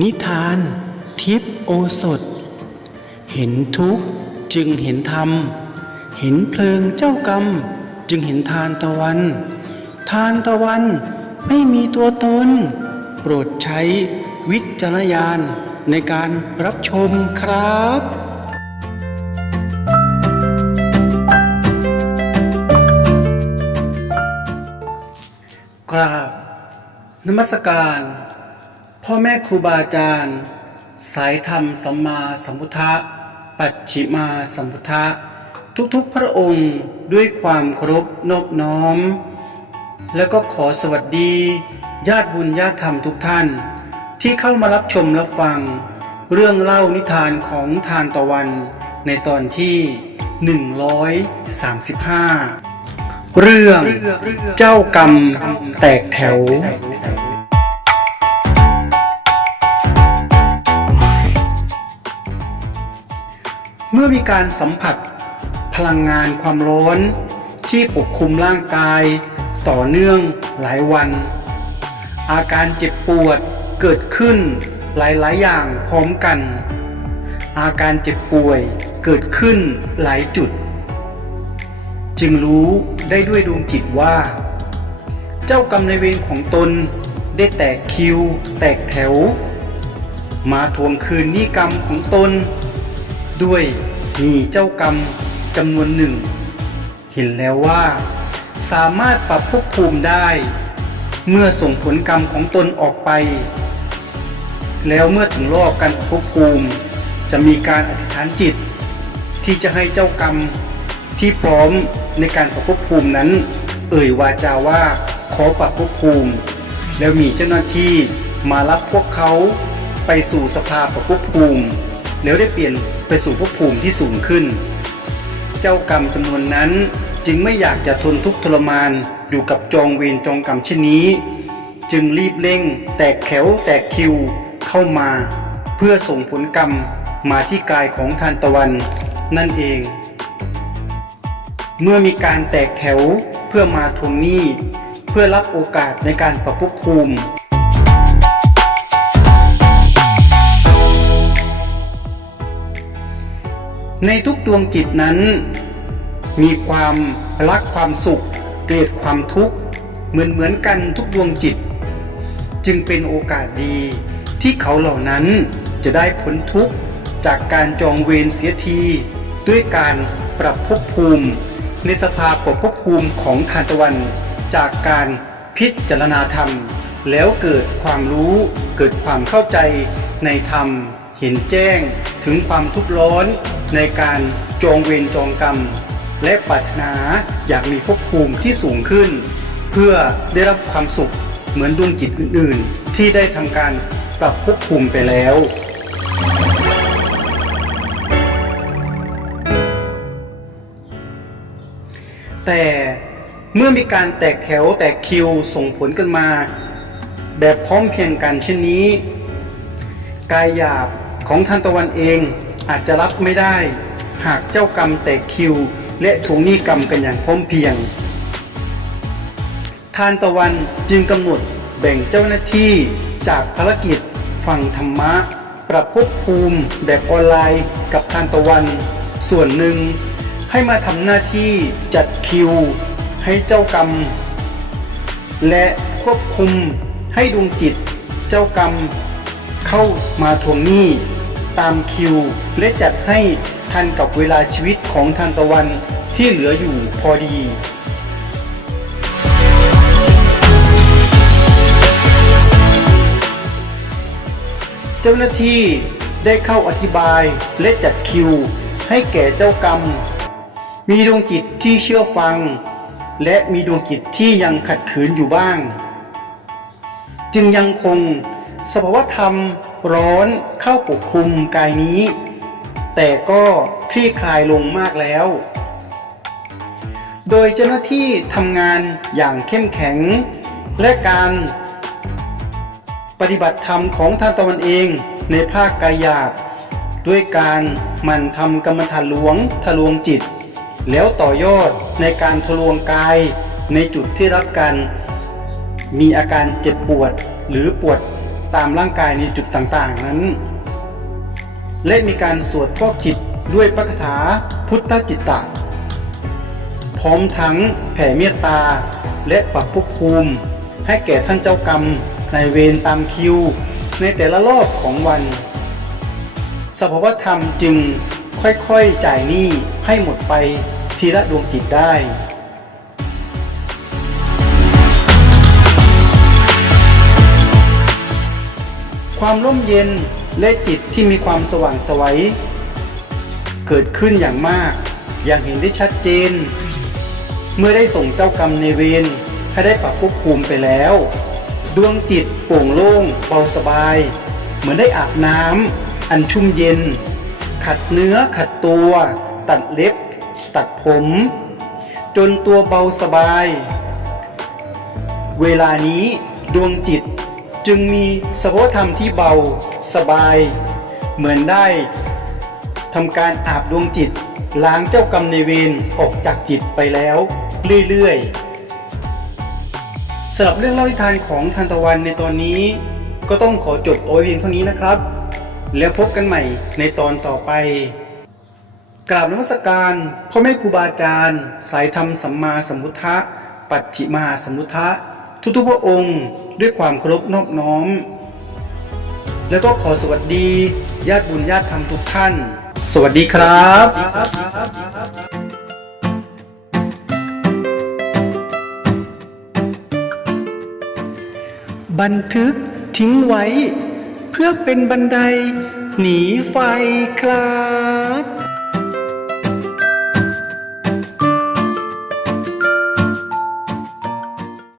นิทาน ทิพโอสถ เห็นทุกข์จึงเห็นธรรม เห็นเพลิงเจ้ากรรม จึงเห็นทานตะวัน ทานตะวันไม่มีตัวตน โปรดใช้วิจารณญาณในการรับชมครับกราบนมัสการ พ่อแม่ครูบาอาจารย์ สายธรรมสัมมาสัมพุทธะ ปัจฉิมาสัมพุทธะ ทุกๆพระองค์ด้วยความเคารพนอบน้อม แล้วก็ขอสวัสดี ญาติบุญญาติธรรมทุกท่าน ที่เข้ามารับชมรับฟัง เรื่องเล่านิทานของทานตะวันในตอนที่ 135 เรื่องเจ้ากรรมแตกแถว เมื่อมีการสัมผัสพลังงานความร้อนที่ปกคลุมร่างกาย ต่อเนื่องหลายวัน อาการเจ็บปวดเกิดขึ้นหลายๆ อย่างพร้อมกัน อาการเจ็บป่วยเกิดขึ้นหลายจุด จึงรู้ได้ด้วยดวงจิตว่า เจ้ากรรมในเวรของตนได้แตกคิว แตกแถว มาทวงคืนนี้กรรมของตน ด้วยหนี้เจ้ากรรมจำนวนหนึ่ง เห็นแล้วว่า สามารถปรับภพภูมิได้ เมื่อส่งผลกรรมของตนออกไป แล้วเมื่อถึงรอบการปรับภพภูมิ จะมีการอธิษฐานจิต ที่จะให้เจ้ากรรมที่พร้อมในการปรับภพภูมินั้น เอ่ยวาจาว่าขอปรับภพภูมิ แล้วมีเจ้าหน้าที่มารับพวกเขาไปสู่สภาปรับภพภูมิ แล้วได้เปลี่ยน ไปสู่ภพภูมิที่สูงขึ้น เจ้ากรรมจำนวนนั้นจึงไม่อยากจะทนทุกข์ทรมานอยู่กับจองเวรจองกรรมเช่นนี้ จึงรีบเร่ง แตกแขวแตกคิวเข้ามา เพื่อส่งผลกรรมมาที่กายของทานตะวันนั่นเอง เมื่อมีการแตกแถวเพื่อมาทวงหนี้ เพื่อรับโอกาสในการปรับภพภูมิ ในทุกดวงจิตนั้น มีความรักความสุข เกลียดความทุกข์ เหมือนเหมือนกันทุกดวงจิต จึงเป็นโอกาสดีที่เขาเหล่านั้นจะได้พ้นทุกข์จากการจองเวรเสียที ด้วยการปรับภพภูมิ ในสภาปรับภพภูมิของทานตะวัน จากการพิจารณาธรรม แล้วเกิดความรู้เกิดความเข้าใจในธรรม เห็นแจ้งถึงความทุกข์ร้อนในการจองเวรจองกรรม และปรารถนาอยากมีภพภูมิที่สูงขึ้น เพื่อได้รับความสุขเหมือนดวงจิตอื่นๆ ที่ได้ทำการปรับภพภูมิไปแล้วแต่เมื่อมีการแตกแถวแตกคิวส่งผลกันมา แบบพร้อมเพรียงกันเช่นนี้ กายหยาบ ของท่านตะวันเองอาจจะรับไม่ได้ หากเจ้ากรรมแตกคิว และทวงหนี้กรรมกันอย่างพร้อมเพรียง ทานตะวันจึงกำหนดแบ่งเจ้าหน้าที่จากภารกิจฝั่งธรรมะ ปรับภพภูมิแบบออนไลน์กับทานตะวัน ส่วนหนึ่งให้มาทำหน้าที่จัดคิว ให้เจ้ากรรม และควบคุมให้ดวงจิตเจ้ากรรม เข้ามาทวงหนี้ ตามคิว และจัดให้ทันกับเวลาชีวิตของทานตะวันที่เหลืออยู่พอดีเจ้าหน้าที่ได้เข้าอธิบายและจัดคิวให้แก่เจ้ากรรม มีดวงจิตที่เชื่อฟัง และมีดวงจิตที่ยังขัดขืนอยู่บ้าง จึงยังคงสภาวธรรม ร้อนเข้าปกคลุมกายนี้ แต่ก็คลี่คลายลงมากแล้ว โดยเจ้าหน้าที่ทำงานอย่างเข้มแข็ง และการปฏิบัติธรรมของท่านตะวันเองในภาคกายหยาบด้วยการมันทำกรรมฐานหลวงทะลวงจิต แล้วต่อยอดในการทะลวงกายในจุดที่รับการมีอาการเจ็บปวดหรือปวด ตามร่างกายในจุดต่างๆนั้น และมีการสวดฟอกจิตด้วยพระคาถาพุทธจิตตะ พร้อมทั้งแผ่เมตตาและปรับภพภูมิ ให้แก่ท่านเจ้ากรรมนายเวรตามคิว ในแต่ละรอบของวัน สภาวธรรมจึงค่อยๆจ่ายหนี้ให้หมดไปทีละดวงจิตได้ ความร่มเย็นและจิตที่มีความสว่างไสวัย เกิดขึ้นอย่างมาก อย่างเห็นได้ชัดเจน เมื่อได้ส่งเจ้ากรรมในเวรให้ได้ปรับภพภูมิไปแล้ว ดวงจิตโปร่งโล่งเบาสบาย เหมือนได้อาบน้ำอันชุ่มเย็น ขัดเนื้อขัดตัว ตัดเล็บ ตัดผม จนตัวเบาสบาย เวลานี้ดวงจิต จึงมีสภาวธรรมที่เบาสบาย เหมือนได้ทำการอาบดวงจิต ล้างเจ้ากรรมในเวรออกจากจิตไปแล้วเรื่อยๆสำหรับเรื่องเล่านิทานของทันตะวันในตอนนี้ ก็ต้องขอจบเอาไว้เพียงเท่านี้นะครับ แล้วพบกันใหม่ในตอนต่อไป กราบนมัสการพ่อแม่ครูบาอาจารย์ สายธรรมสัมมาสัมพุทธะปัจฉิมาสัมพุทธะ ทุกๆพระองค์ด้วยความเคารพนอบน้อม แล้วก็ขอสวัสดี ญาติบุญญาติธรรมทุกท่าน สวัสดีครับบันทึกทิ้งไว้ เพื่อเป็นบันได หนีไฟครับ